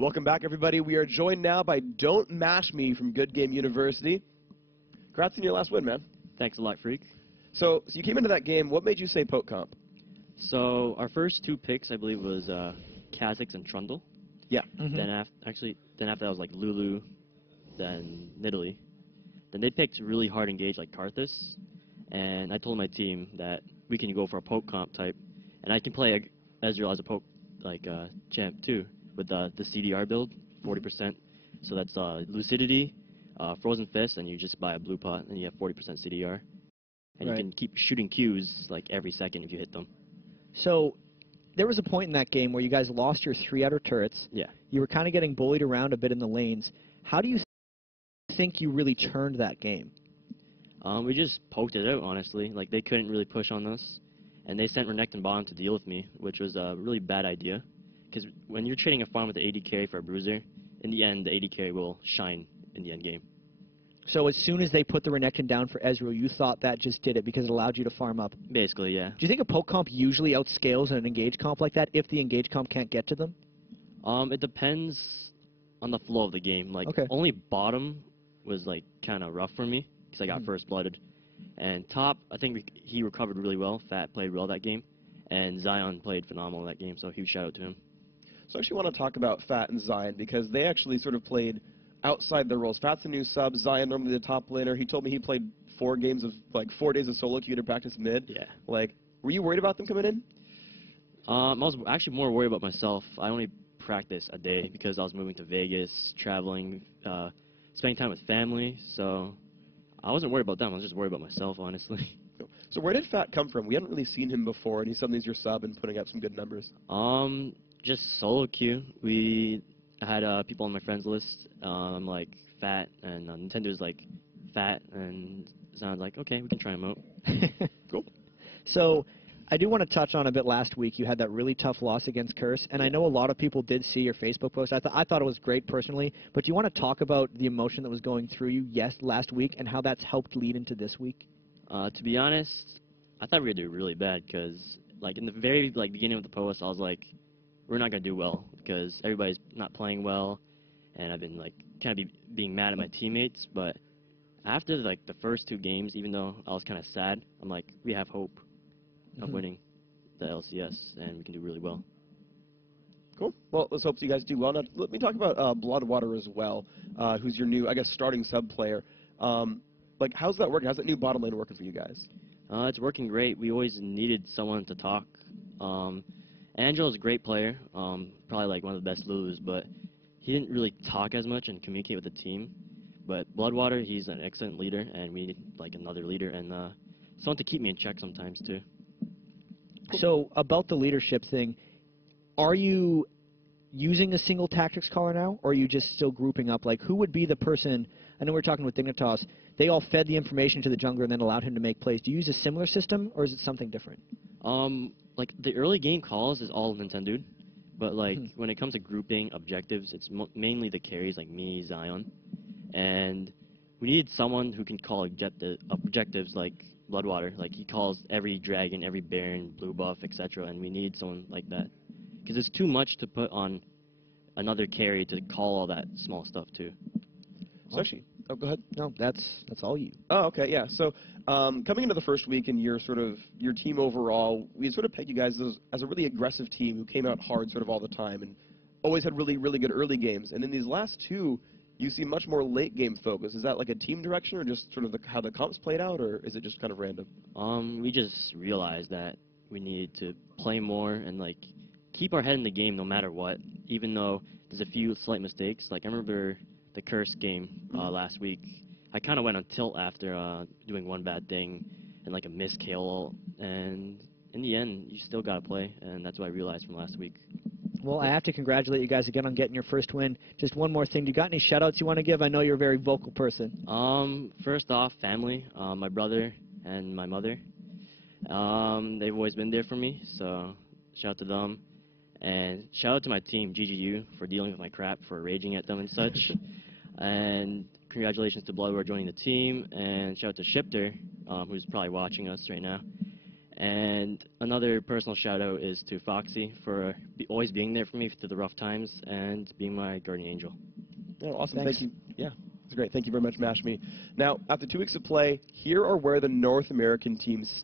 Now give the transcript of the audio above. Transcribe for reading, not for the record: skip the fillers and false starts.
Welcome back, everybody. We are joined now by DontMashMe from Good Game University. Congrats on your last win, man. Thanks a lot, Freak. So you came into that game. What made you say poke comp? So our first two picks, I believe, was Kha'Zix and Trundle. Yeah. Mm-hmm. Then after that was like Lulu, then Nidalee. Then they picked really hard engage like Karthus, and I told my team that we can go for a poke comp type, and I can play Ezreal as a poke like champ too with the CDR build, 40%. So that's Lucidity, Frozen Fist, and you just buy a blue pot and you have 40% CDR, and you can keep shooting Qs like every second if you hit them. So there was a point in that game where you guys lost your 3 outer turrets. Yeah. You were kind of getting bullied around a bit in the lanes. How do you think you really turned that game? We just poked it out, honestly. Like, they couldn't really push on us, and they sent Renekton bottom to deal with me, which was a really bad idea. Because when you're trading a farm with the AD carry for a bruiser, in the end, the AD carry will shine in the end game. So as soon as they put the Renekton down for Ezreal, you thought that just did it because it allowed you to farm up? Basically, yeah. Do you think a poke comp usually outscales an engage comp like that if the engage comp can't get to them? It depends on the flow of the game. Like, only bottom was, like, kind of rough for me because I got first blooded. And top, I think he recovered really well. Fat played well that game. And Zion played phenomenal that game, so huge shout out to him. So I actually want to talk about Fat and Zion because they actually sort of played outside their roles. Fat's a new sub. Zion normally the top laner. He told me he played 4 days of solo queue to practice mid. Yeah. Like, were you worried about them coming in? I was actually more worried about myself. I only practiced a day because I was moving to Vegas, traveling, spending time with family. So I wasn't worried about them. I was just worried about myself, honestly. So where did Fat come from? We hadn't really seen him before, and he suddenly is your sub and putting up some good numbers. Just solo queue. I had people on my friends list, like Fat, and Nintendo's like Fat, and sounded like, okay, we can try him out. Cool. So I do want to touch on a bit last week. You had that really tough loss against Curse, and I know a lot of people did see your Facebook post. I thought it was great personally, but do you want to talk about the emotion that was going through you last week and how that's helped lead into this week? To be honest, I thought we were going to do really bad because, like, in the very beginning of the post, I was like, we're not going to do well because everybody's not playing well, and I've been, like, kind of being mad at my teammates. But after, like, the first 2 games, even though I was kind of sad, I'm like, we have hope of winning the LCS, and we can do really well. Cool. Well, let's hope you guys do well. Now, let me talk about Bloodwater as well, who's your new, I guess, starting sub player. Like, how's that working? How's that new bottom lane working for you guys? It's working great. We always needed someone to talk. Angelo's a great player, probably like one of the best Lulus, but he didn't really talk as much and communicate with the team. But Bloodwater, he's an excellent leader, and we need like another leader and someone to keep me in check sometimes too. So about the leadership thing, are you using a single tactics caller now, or are you just still grouping up? Like, who would be the person? I know we were talking with Dignitas. They all fed the information to the jungler and then allowed him to make plays. Do you use a similar system, or is it something different? Like, the early game calls is all Nintendo, but, like, when it comes to grouping objectives, it's mainly the carries, like me, Zion. And we needed someone who can call objectives like Bloodwater. Like, he calls every dragon, every baron, blue buff, etc., and we need someone like that. Because it's too much to put on another carry to call all that small stuff, too. So actually, oh, go ahead. No, that's all you. Oh, okay, yeah. So coming into the first week and your team overall, we sort of pegged you guys as a really aggressive team who came out hard sort of all the time and always had really, really good early games. And in these last 2, you see much more late game focus. Is that like a team direction or just sort of how the comps played out, or is it just kind of random? We just realized that we needed to play more and, like, keep our head in the game no matter what, even though there's a few slight mistakes. Like, I remember the Curse game last week. I kind of went on tilt after doing one bad thing and, like, a missed KO, and in the end, you still got to play, and that's what I realized from last week. Well, I have to congratulate you guys again on getting your first win. Just one more thing. Do you got any shout-outs you want to give? I know you're a very vocal person. First off, family, my brother and my mother. They've always been there for me, so shout out to them. And shout out to my team, GGU, for dealing with my crap, for raging at them and such. And congratulations to Bloodwater joining the team. And shout out to Shifter, who's probably watching us right now. And another personal shout out is to Foxy for always being there for me through the rough times and being my guardian angel. Oh, awesome. Thanks. Thank you. Yeah, it's great. Thank you very much, MashMe. Now, after 2 weeks of play, here are where the North American teams